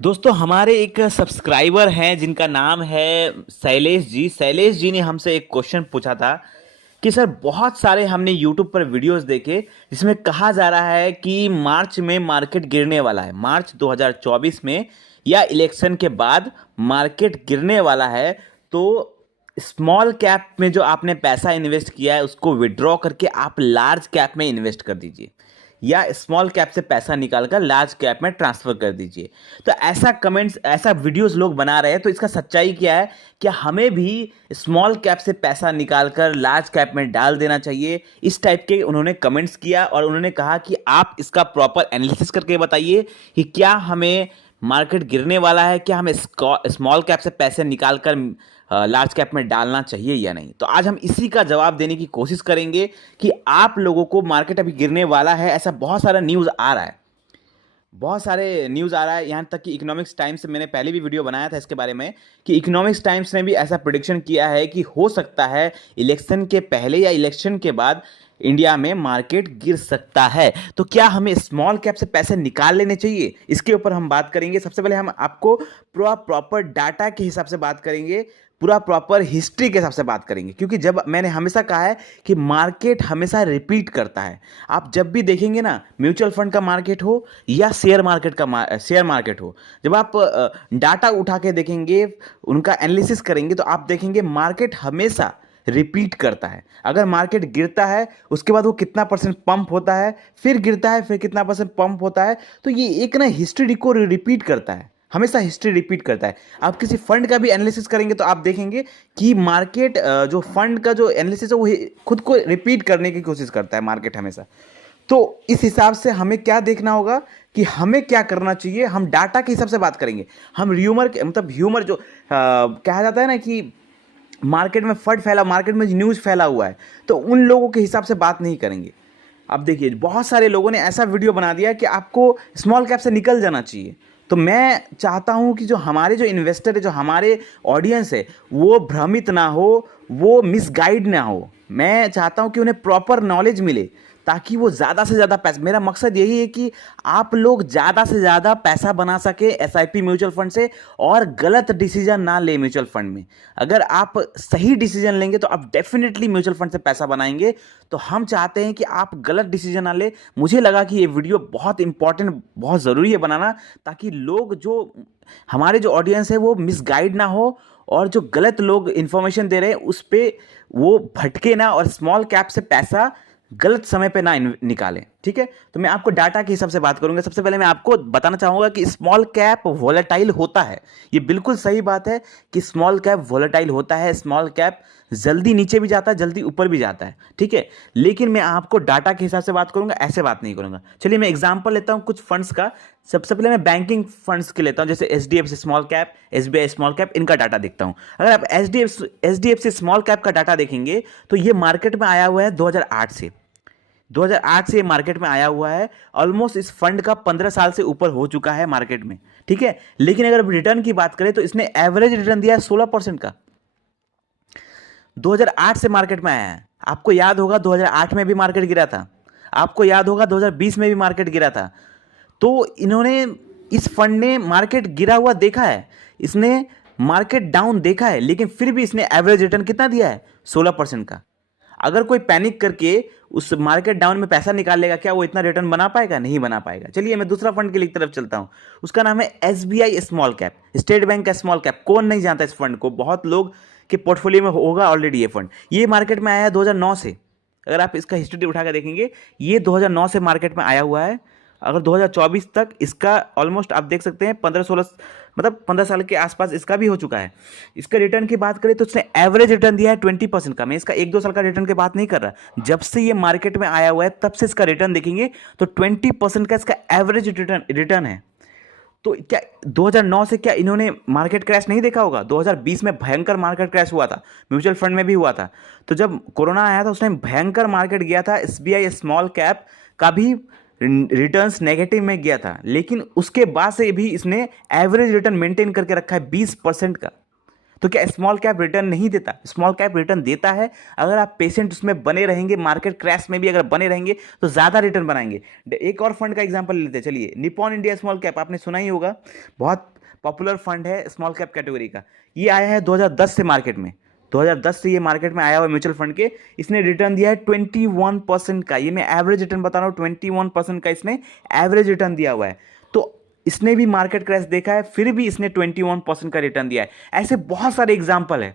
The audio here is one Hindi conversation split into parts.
दोस्तों हमारे एक सब्सक्राइबर हैं जिनका नाम है शैलेश जी ने हमसे एक क्वेश्चन पूछा था कि सर बहुत सारे हमने यूट्यूब पर वीडियोस देखे जिसमें कहा जा रहा है कि मार्च में मार्केट गिरने वाला है। मार्च 2024 में या इलेक्शन के बाद मार्केट गिरने वाला है। तो स्मॉल कैप में जो आपने पैसा इन्वेस्ट किया है उसको विड्रॉ करके आप लार्ज कैप में इन्वेस्ट कर दीजिए या स्मॉल कैप से पैसा निकालकर लार्ज कैप में ट्रांसफर कर दीजिए। तो ऐसा कमेंट्स ऐसा वीडियोस लोग बना रहे हैं, तो इसका सच्चाई क्या है? क्या हमें भी स्मॉल कैप से पैसा निकालकर लार्ज कैप में डाल देना चाहिए? इस टाइप के उन्होंने कमेंट्स किया और उन्होंने कहा कि आप इसका प्रॉपर एनालिसिस करके बताइए कि क्या हमें मार्केट गिरने वाला है, क्या हमें स्मॉल कैप से पैसे निकालकर लार्ज कैप में डालना चाहिए या नहीं। तो आज हम इसी का जवाब देने की कोशिश करेंगे कि आप लोगों को मार्केट अभी गिरने वाला है, ऐसा बहुत सारा न्यूज़ आ रहा है। बहुत सारे न्यूज़ आ रहा है, यहाँ तक कि इकोनॉमिक्स टाइम्स से मैंने पहले भी वीडियो बनाया था इसके बारे में कि इकोनॉमिक्स टाइम्स ने भी ऐसा प्रेडिक्शन किया है कि हो सकता है इलेक्शन के पहले या इलेक्शन के बाद इंडिया में मार्केट गिर सकता है। तो क्या हमें स्मॉल कैप से पैसे निकाल लेने चाहिए, इसके ऊपर हम बात करेंगे। सबसे पहले हम आपको पूरा प्रॉपर डाटा के हिसाब से बात करेंगे, पूरा प्रॉपर हिस्ट्री के हिसाब से बात करेंगे, क्योंकि जब मैंने हमेशा कहा है कि मार्केट हमेशा रिपीट करता है। आप जब भी देखेंगे ना, म्यूचुअल फंड का मार्केट हो या शेयर मार्केट हो, जब आप डाटा उठा के देखेंगे, उनका एनालिसिस करेंगे, तो आप देखेंगे मार्केट हमेशा रिपीट करता है। अगर मार्केट गिरता है उसके बाद वो कितना परसेंट पंप होता है, फिर गिरता है, फिर कितना परसेंट पंप होता है। तो ये एक ना हिस्ट्री को रिपीट करता है, हमेशा हिस्ट्री रिपीट करता है। आप किसी फंड का भी एनालिसिस करेंगे तो आप देखेंगे कि मार्केट जो फंड का जो एनालिसिस है वो खुद को रिपीट करने की कोशिश करता है मार्केट हमेशा। तो इस हिसाब से हमें क्या देखना होगा कि हमें क्या करना चाहिए। हम डाटा के हिसाब से बात करेंगे, हम ह्यूमर जो कहा जाता है ना कि मार्केट में मार्केट में न्यूज़ फैला हुआ है, तो उन लोगों के हिसाब से बात नहीं करेंगे। अब देखिए बहुत सारे लोगों ने ऐसा वीडियो बना दिया कि आपको स्मॉल कैप से निकल जाना चाहिए। तो मैं चाहता हूं कि जो हमारे जो इन्वेस्टर है, जो हमारे ऑडियंस है, वो भ्रमित ना हो, वो मिसगाइड ना हो। मैं चाहता हूं कि उन्हें प्रॉपर नॉलेज मिले ताकि वो ज़्यादा से ज़्यादा पैसा, मेरा मकसद यही है कि आप लोग ज़्यादा से ज़्यादा पैसा बना सके एसआईपी म्यूचुअल फंड से और गलत डिसीजन ना ले म्यूचुअल फंड में। अगर आप सही डिसीजन लेंगे तो आप डेफिनेटली म्यूचुअल फंड से पैसा बनाएंगे। तो हम चाहते हैं कि आप गलत डिसीजन ना ले। मुझे लगा कि ये वीडियो बहुत इंपॉर्टेंट, बहुत ज़रूरी है बनाना, ताकि लोग जो हमारे जो ऑडियंस है वो मिसगाइड ना हो और जो गलत लोग इन्फॉर्मेशन दे रहे हैं उस पर वो भटके ना और स्मॉल कैप से पैसा गलत समय पे ना निकालें। ठीक है, तो मैं आपको डाटा के हिसाब से बात करूंगा। सबसे पहले मैं आपको बताना चाहूंगा कि स्मॉल कैप वोलेटाइल होता है। ये बिल्कुल सही बात है कि स्मॉल कैप वोलेटाइल होता है। स्मॉल कैप जल्दी नीचे भी जाता है, जल्दी ऊपर भी जाता है। ठीक है, लेकिन मैं आपको डाटा के हिसाब से बात करूंगा, ऐसे बात नहीं करूंगा। चलिए मैं एग्जांपल लेता हूं कुछ फंड्स का। सबसे पहले मैं बैंकिंग फंड्स के लेता हूं, जैसे HDFC small cap, SBI small cap, इनका डाटा देखता हूं। अगर आप एचडीएफसी स्मॉल कैप का डाटा देखेंगे तो ये मार्केट में आया हुआ है 2008 से। 2008 से मार्केट में आया हुआ है। ऑलमोस्ट इस फंड का 15 साल से ऊपर हो चुका है मार्केट में। ठीक है, लेकिन अगर रिटर्न की बात करें तो इसने एवरेज रिटर्न दिया है 16% का। 2008 से मार्केट में आया है। आपको याद होगा 2008 में भी मार्केट गिरा था, आपको याद होगा 2020 में भी मार्केट गिरा था। तो इन्होंने, इस फंड ने मार्केट गिरा हुआ देखा है, इसने मार्केट डाउन देखा है, लेकिन फिर भी इसने एवरेज रिटर्न कितना दिया है? 16% का। अगर कोई पैनिक करके उस मार्केट डाउन में पैसा निकाल लेगा, क्या वो इतना रिटर्न बना पाएगा? नहीं बना पाएगा। चलिए मैं दूसरा फंड की तरफ चलता हूं, उसका नाम है SBI small cap, state bank का स्मॉल कैप। कौन नहीं जानता इस फंड को? बहुत लोग के पोर्टफोलियो में होगा ऑलरेडी ये फंड। ये मार्केट में आया है 2009 से। अगर आप इसका हिस्ट्री उठा कर देखेंगे, ये 2009 से मार्केट में आया हुआ है। अगर 2024 तक इसका ऑलमोस्ट आप देख सकते हैं 15-16, मतलब 15 साल के आसपास इसका भी हो चुका है। इसका रिटर्न की बात करें तो उसने एवरेज रिटर्न दिया है 20% का। मैं इसका 1-2 साल का रिटर्न की बात नहीं कर रहा, जब से ये मार्केट में आया हुआ है तब से इसका रिटर्न देखेंगे तो 20% का इसका एवरेज रिटर्न है। तो क्या 2009 से क्या इन्होंने मार्केट क्रैश नहीं देखा होगा? 2020 में भयंकर मार्केट क्रैश हुआ था, म्यूचुअल फंड में भी हुआ था। तो जब कोरोना आया था उस टाइम भयंकर मार्केट गया था, एसबीआई स्मॉल कैप का भी रिटर्न्स नेगेटिव में गया था, लेकिन उसके बाद से भी इसने एवरेज रिटर्न मेंटेन करके रखा है 20% का। तो क्या स्मॉल कैप रिटर्न नहीं देता? स्मॉल कैप रिटर्न देता है। अगर आप पेशेंट उसमें बने रहेंगे, मार्केट क्रैश में भी अगर बने रहेंगे तो ज़्यादा रिटर्न बनाएंगे। एक और फंड का एग्जांपल लेते हैं, चलिए निपॉन इंडिया स्मॉल कैप, आपने सुना ही होगा, बहुत पॉपुलर फंड है स्मॉल कैप कैटेगरी का। ये आया है 2010 से मार्केट में, 2010 से ये मार्केट में आया हुआ म्यूचुअल फंड के। इसने रिटर्न दिया है 21% का। ये मैं एवरेज रिटर्न बता रहा हूँ, 21% का इसने एवरेज रिटर्न दिया हुआ है। तो इसने भी मार्केट क्रैश देखा है, फिर भी इसने 21% का रिटर्न दिया है। ऐसे बहुत सारे एग्जाम्पल है,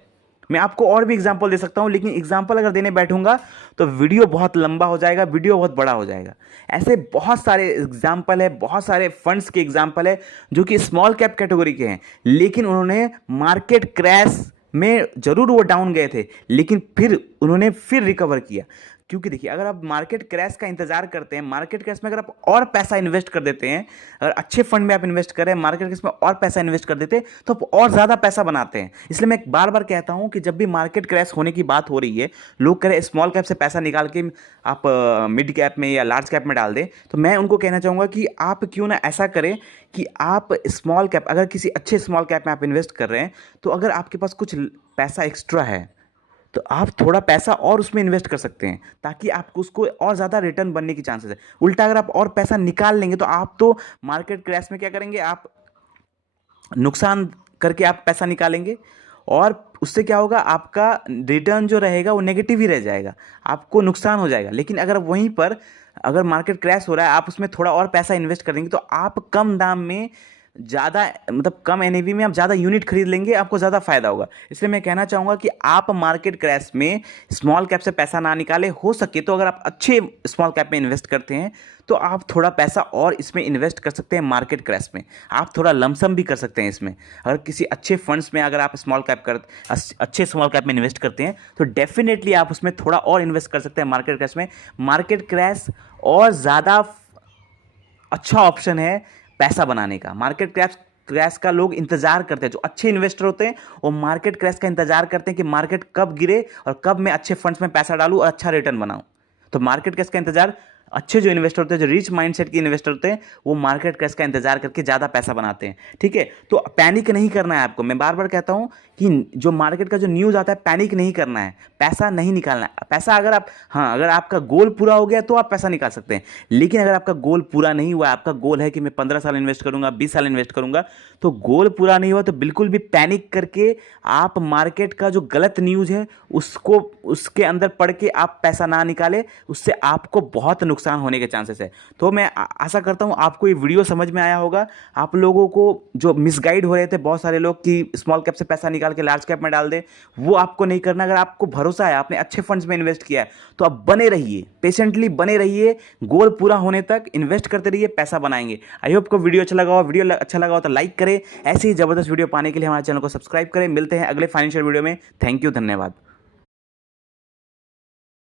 मैं आपको और भी एग्जाम्पल दे सकता हूं, लेकिन एग्जाम्पल अगर देने बैठूंगा तो वीडियो बहुत लंबा हो जाएगा, वीडियो बहुत बड़ा हो जाएगा। ऐसे बहुत सारे एग्जाम्पल है, बहुत सारे फंड्स के एग्जाम्पल है जो कि स्मॉल कैप कैटेगरी के हैं, लेकिन उन्होंने मार्केट क्रैश में जरूर वो डाउन गए थे, लेकिन फिर उन्होंने फिर रिकवर किया। क्योंकि देखिए, अगर आप मार्केट क्रैश का इंतजार करते हैं, मार्केट क्रैश में अगर आप और पैसा इन्वेस्ट कर देते हैं, अगर अच्छे फंड में आप इन्वेस्ट करें, मार्केट क्रैश में और पैसा इन्वेस्ट कर देते हैं, तो आप और ज़्यादा पैसा बनाते हैं। इसलिए मैं बार बार कहता हूं कि जब भी मार्केट क्रैश होने की बात हो रही है, लोग कह रहे स्मॉल कैप से पैसा निकाल के आप मिड कैप में या लार्ज कैप में डाल दें, तो मैं उनको कहना चाहूँगा कि आप क्यों ना ऐसा करें कि आप स्मॉल कैप, अगर किसी अच्छे स्मॉल कैप में आप इन्वेस्ट कर रहे हैं, तो अगर आपके पास कुछ पैसा एक्स्ट्रा है तो आप थोड़ा पैसा और उसमें इन्वेस्ट कर सकते हैं, ताकि आपको उसको और ज़्यादा रिटर्न बनने की चांसेस है। उल्टा अगर आप और पैसा निकाल लेंगे तो आप तो मार्केट क्रैश में क्या करेंगे, आप नुकसान करके आप पैसा निकालेंगे, और उससे क्या होगा, आपका रिटर्न जो रहेगा वो नेगेटिव ही रह जाएगा, आपको नुकसान हो जाएगा। लेकिन अगर वहीं पर अगर मार्केट क्रैश हो रहा है, आप उसमें थोड़ा और पैसा इन्वेस्ट कर देंगे, तो आप कम दाम में ज़्यादा, मतलब कम एनएवी में आप ज़्यादा यूनिट खरीद लेंगे, आपको ज़्यादा फायदा होगा। इसलिए मैं कहना चाहूँगा कि आप मार्केट क्रैश में स्मॉल कैप से पैसा ना निकालें। हो सके तो अगर आप अच्छे स्मॉल कैप में इन्वेस्ट करते हैं तो आप थोड़ा पैसा और इसमें इन्वेस्ट कर सकते हैं। मार्केट क्रैश में आप थोड़ा लमसम भी कर सकते हैं इसमें। अगर किसी अच्छे फंड्स में अगर आप अच्छे स्मॉल कैप में इन्वेस्ट करते हैं तो डेफिनेटली आप उसमें थोड़ा और इन्वेस्ट कर सकते हैं मार्केट क्रैश में। मार्केट क्रैश और ज़्यादा अच्छा ऑप्शन है पैसा बनाने का। मार्केट क्रैश का लोग इंतजार करते हैं, जो अच्छे इन्वेस्टर होते हैं वो मार्केट क्रैश का इंतजार करते हैं कि मार्केट कब गिरे और कब मैं अच्छे फंड्स में पैसा डालूं और अच्छा रिटर्न बनाऊं। तो मार्केट क्रैश का इंतजार अच्छे जो इन्वेस्टर होते हैं, जो रिच माइंडसेट के इन्वेस्टर होते हैं, वो मार्केट क्रैश का इंतजार करके ज़्यादा पैसा बनाते हैं। ठीक है, तो पैनिक नहीं करना है आपको। मैं बार बार कहता हूं कि जो मार्केट का जो न्यूज़ आता है, पैनिक नहीं करना है, पैसा नहीं निकालना है। पैसा अगर आप, हाँ, अगर आपका गोल पूरा हो गया तो आप पैसा निकाल सकते हैं, लेकिन अगर आपका गोल पूरा नहीं हुआ, आपका गोल है कि मैं 15 साल इन्वेस्ट करूंगा, 20 साल इन्वेस्ट करूंगा, तो गोल पूरा नहीं हुआ तो बिल्कुल भी पैनिक करके आप मार्केट का जो गलत न्यूज़ है उसको उसके अंदर पढ़ के आप पैसा ना निकाले, उससे आपको बहुत नुकसान होने के चांसेस है। तो मैं आशा करता हूँ आपको ये वीडियो समझ में आया होगा। आप लोगों को जो मिसगाइड हो रहे थे बहुत सारे लोग कि स्मॉल कैप से पैसा निकाल के लार्ज कैप में डाल दे, वो आपको नहीं करना। अगर आपको भरोसा है, आपने अच्छे फंड्स में इन्वेस्ट किया है, तो आप बने रहिए, पेशेंटली बने रहिए, गोल पूरा होने तक इन्वेस्ट करते रहिए, पैसा बनाएंगे। आई होप को वीडियो अच्छा लगा हो, वीडियो अच्छा लगा हो तो लाइक करें। ऐसे ही जबरदस्त वीडियो पाने के लिए हमारे चैनल को सब्सक्राइब करें। मिलते हैं अगले फाइनेंशियल वीडियो में। थैंक यू, धन्यवाद।